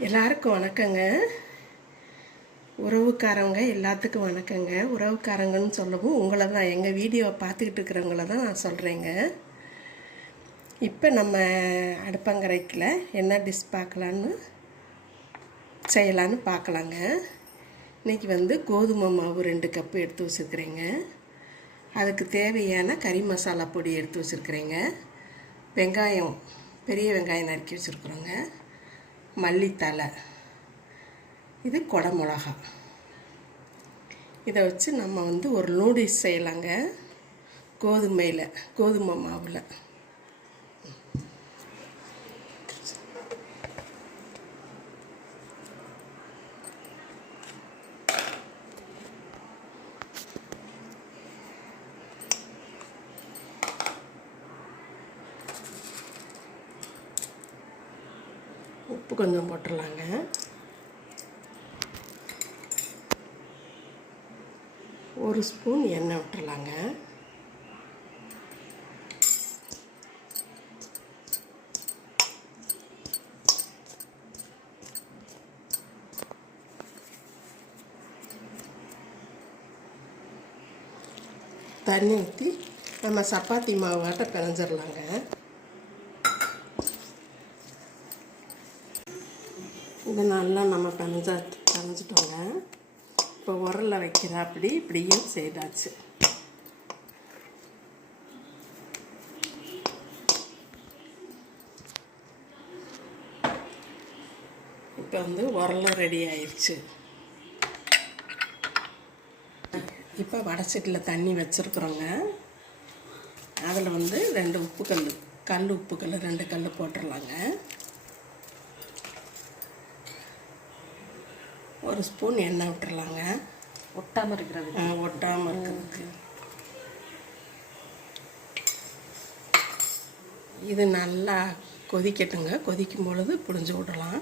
எல்லாருக்கும் வணக்கங்க. உறவுக்காரங்க எல்லாத்துக்கும் வணக்கங்க. உறவுக்காரங்கன்னு சொல்லவும் உங்களை தான் எங்கள் வீடியோவை பார்த்துக்கிட்டு இருக்கிறவங்கள தான் நான் சொல்கிறேங்க இப்போ நம்ம அடுப்பங்கரைக்கில் என்ன டிஷ் பார்க்கலான்னு செய்யலான்னு பார்க்கலாங்க. இன்றைக்கி வந்து கோதுமை மாவு ரெண்டு கப்பு எடுத்து வச்சுருக்குறேங்க. அதுக்கு தேவையான கறி மசாலா பொடி எடுத்து வச்சுருக்குறேங்க. வெங்காயம் பெரிய வெங்காயம் நறுக்கி வச்சுருக்குறோங்க. மல்லித்தலை இது கொடை மிளகா இதை வச்சு நம்ம வந்து ஒரு நூடுல்ஸ் செய்யலாங்க. கோதுமையில் கோதுமை மாவில். உப்பு கொஞ்சம் போட்டுடலாங்க. ஒரு ஸ்பூன் எண்ணெய் விட்டுறலாங்க தண்ணி ஊற்றி நம்ம சப்பாத்தி மாவாட்ட பிணைஞ்சிடலாங்க இது நல்லா நம்ம பிணைஞ்சா பிணைஞ்சிட்டோங்க. இப்போ உரலில் வைக்கிற அப்படி இப்படியும் செய்தாச்சு. இப்போ வந்து உரலும் ரெடி ஆயிடுச்சு இப்போ வடச்சட்டியில் தண்ணி வச்சுருக்குறோங்க. அதில் வந்து ரெண்டு உப்பு கல் கல் உப்பு கல் ரெண்டு கல் போட்டுடலாங்க ஒரு ஸ்பூன் எண்ணெய் விட்டுறலாங்க. ஒட்டாமல் இருக்கிறது. ஒட்டாமல் இருக்கிறதுக்கு. இது நல்லா கொதிக்கட்டுங்க. கொதிக்கும் பொழுது புழிஞ்சு விடலாம்.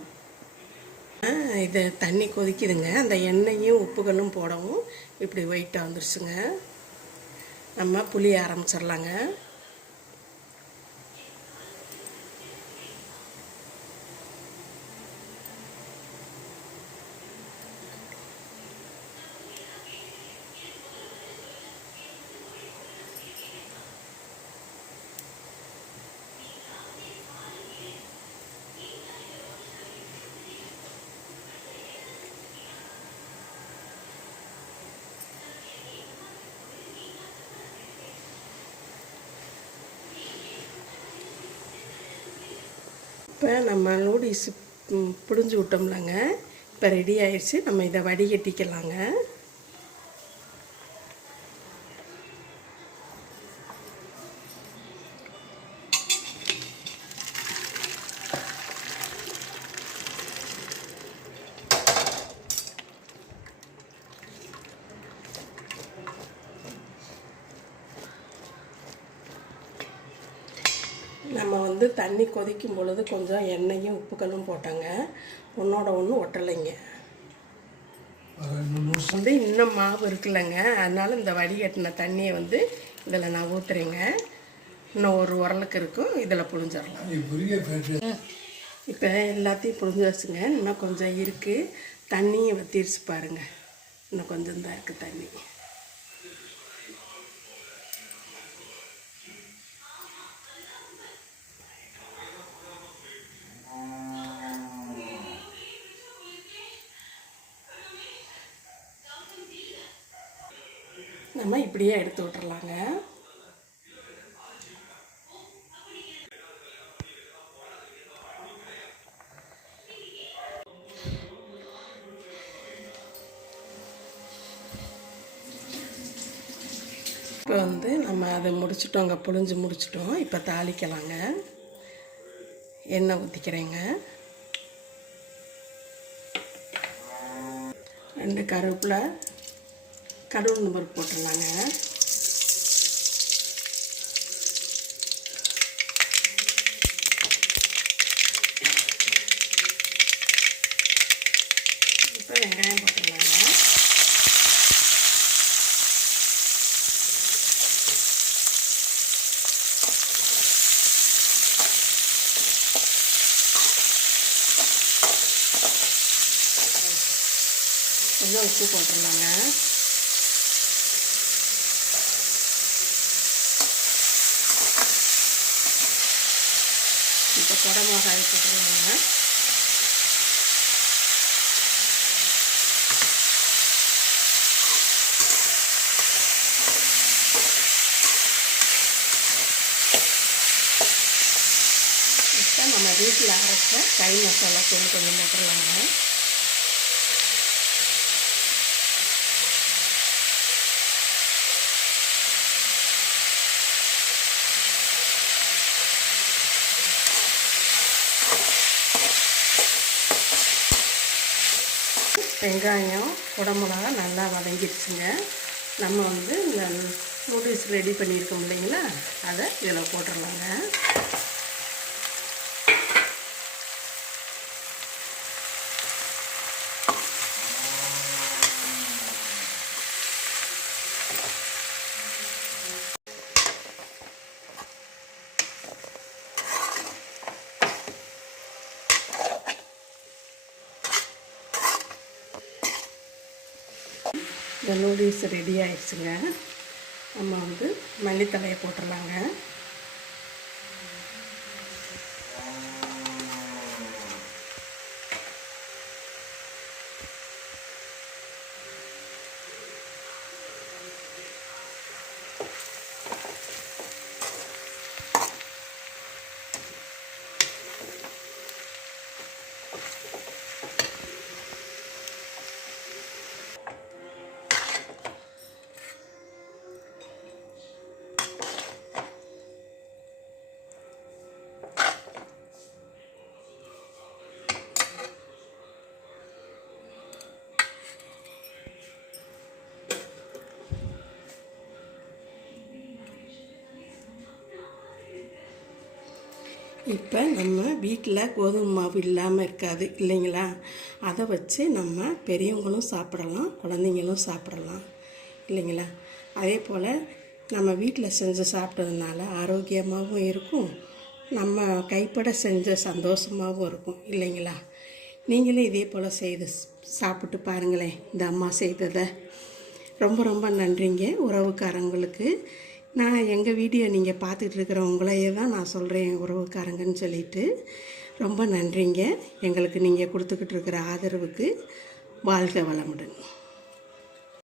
இது தண்ணி கொதிக்குதுங்க. அந்த எண்ணெயும் உப்புகளும் போடவும் இப்படி ஒயிட்டாக வந்துருச்சுங்க. நம்ம புளிய ஆரம்பிச்சிடலாங்க. இப்போ நம்ம நூடில்ஸ் பிடிஞ்சு விட்டோம்லங்க. இப்போ ரெடி ஆயிடுச்சு. நம்ம இதை வடிகட்டிக்கலாங்க. நம்ம வந்து தண்ணி கொதிக்கும் பொழுது கொஞ்சம் எண்ணெயும் உப்புக்களும் போட்டாங்க. ஒன்றோட ஒன்று ஒட்டலைங்க. வந்து இன்னும் மாவு இருக்குல்லங்க. அதனால இந்த வடிகட்டின தண்ணியை வந்து இதில் நான் ஊற்றுறேங்க இன்னும் ஒரு உரலுக்கு இருக்கும். இதில் புழிஞ்சிடலாம். இப்போ எல்லாத்தையும் புழிஞ்சு வச்சுங்க இன்னும் கொஞ்சம் இருக்குது தண்ணியும் வத்திருச்சு பாருங்க. இன்னும் கொஞ்சம் தான் இருக்குது தண்ணி. நம்ம இப்படியே எடுத்து விட்டுறலாங்க. இப்போ வந்து நம்ம அதை முடிச்சிட்டோங்க புழிஞ்சு முடிச்சிட்டோம். இப்போ தாளிக்கலாங்க. எண்ணெய் ஊற்றிக்கிறேங்க ரெண்டு கருவேப்பிலை கடுகு நம்பர் போட்டுடலாங்க இப்போ வெங்காயம் போட்டுடலாங்க கொஞ்சம் உப்பு போட்டுடலாங்க இப்போ குடை மிளகாய் போட்டுருவாங்க இப்போ நம்ம வீட்டில் அரைச்ச கறி மசாலா தூள் கொஞ்சம் போட்டுருவாங்க வெங்காயம் குடமிளகா நல்லா வதங்கிடுச்சுங்க. நம்ம வந்து இந்த நூடுல்ஸ் ரெடி பண்ணியிருக்கோம் இல்லைங்களா? அதை இதில் போட்டுடலாங்க. இப்போ நூடுல்ஸ் ரெடி ஆயிடுச்சுங்க. நம்ம வந்து மல்லித்தலையை போட்டுடலாங்க. இப்போ நம்ம வீட்டில் கோதுமை மாவு இல்லாமல் இருக்காது இல்லைங்களா? அதை வச்சு நம்ம பெரியவங்களும் சாப்பிடலாம் குழந்தைங்களும் சாப்பிடலாம் இல்லைங்களா? அதே போல் நம்ம வீட்டில் செஞ்சு சாப்பிட்டதுனால ஆரோக்கியமாகவும் இருக்கும் நம்ம கைப்பட செஞ்ச சந்தோஷமாகவும் இருக்கும் இல்லைங்களா? நீங்களும் இதே போல் செய்து சாப்பிட்டு பாருங்களேன் இந்த அம்மா செய்ததை. ரொம்ப ரொம்ப நன்றிங்க. உறவுக்காரங்களுக்கு நான் எங்கள் வீடியோ நீங்கள் பார்த்துட்டு இருக்கிறவங்களையே தான் நான் சொல்கிறேன் உறவுக்காரங்கன்னு சொல்லிட்டு. ரொம்ப நன்றிங்க. எங்களுக்கு நீங்கள் கொடுத்துக்கிட்டு இருக்கிற ஆதரவுக்கு வாழ்க வளமுடன்.